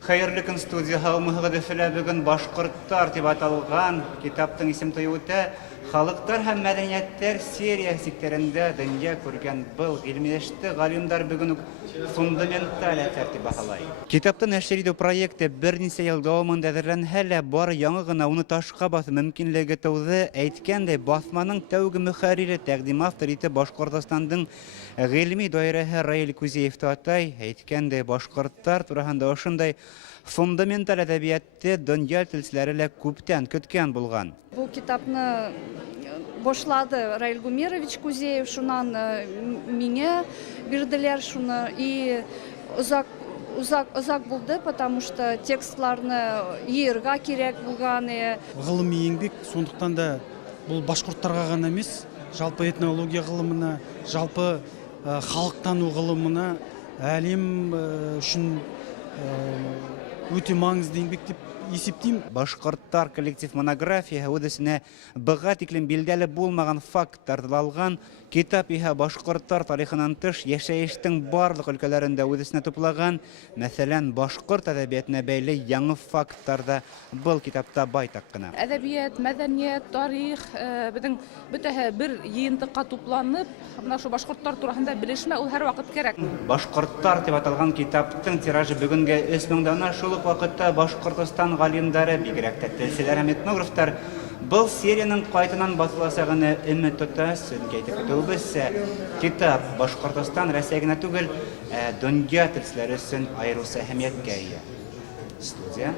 Хәерле көн, студия һаумыһыгы дәфелә бүген башкорттар дип аталган китаптың исем тойуыта халыктар һәм мәдәнияттәр серия сиктерендә дөнья күргән был гыйльмиәште галимдар бүген үк фундаменталь әсәр дип баһалай. Китапты нәшер итү проекты берничә ел дәвамында әзерләнһә лә, бары яңа гына уны ташка басу мөмкинлеге туды. Әйткәндәй, басманың тәүге мөхәррире тәкъдим автор итеп Башкортостандың гыйльми даирәһе Раил Күзиев татай. Әйткәндәй, башкорттар турында ошондай фундаменталь әдәбиятты дөнья телчеләре лә күптән көткән булган. Бу китапны башлады Раил Гумерович Кузеев, шуннан миңа бирделәр шуны, и узак булды, потому что текстларны йырга кирәк булган. Гылымый еңбек, сондықтан да бұл башқұрттарға ғана емес, жалпы этнология ғылымына, жалпы халықтану ғылымына әлем үшін өте маңызды еңбек деп есептеймін. Башкорттар коллектив монография үдесенә быга тиклем билдәле булмаган фактлар алган. Китап иһә башкорттар тарихынан тыш яшәештең барлык өлкәләрендә үдесенә туплаган. Мәсәлән, башкорт әдәбиятына бәйле яңа фактлар да был китапта байтак кына. Әдәбият, мәдәният, тарих, безнең бөтәһе бер йыентыкка тупланып, менә шу башкорттар турында белешмә ул һәрвакыт кирәк. Башкорттар дип аталган китаптың тиражы бүгенгә 3000 дана, шул ук вакытта Башкортстан галимдары, бигрәк тә телчеләр һәм этнографтар был серияның кайтынан басылачагына өмет тота. Әйтеп үтүебезчә, китап Башкортстан Россия гына түгел, дөнья телчеләре өчен аеруча әһәмияткә ия. Студия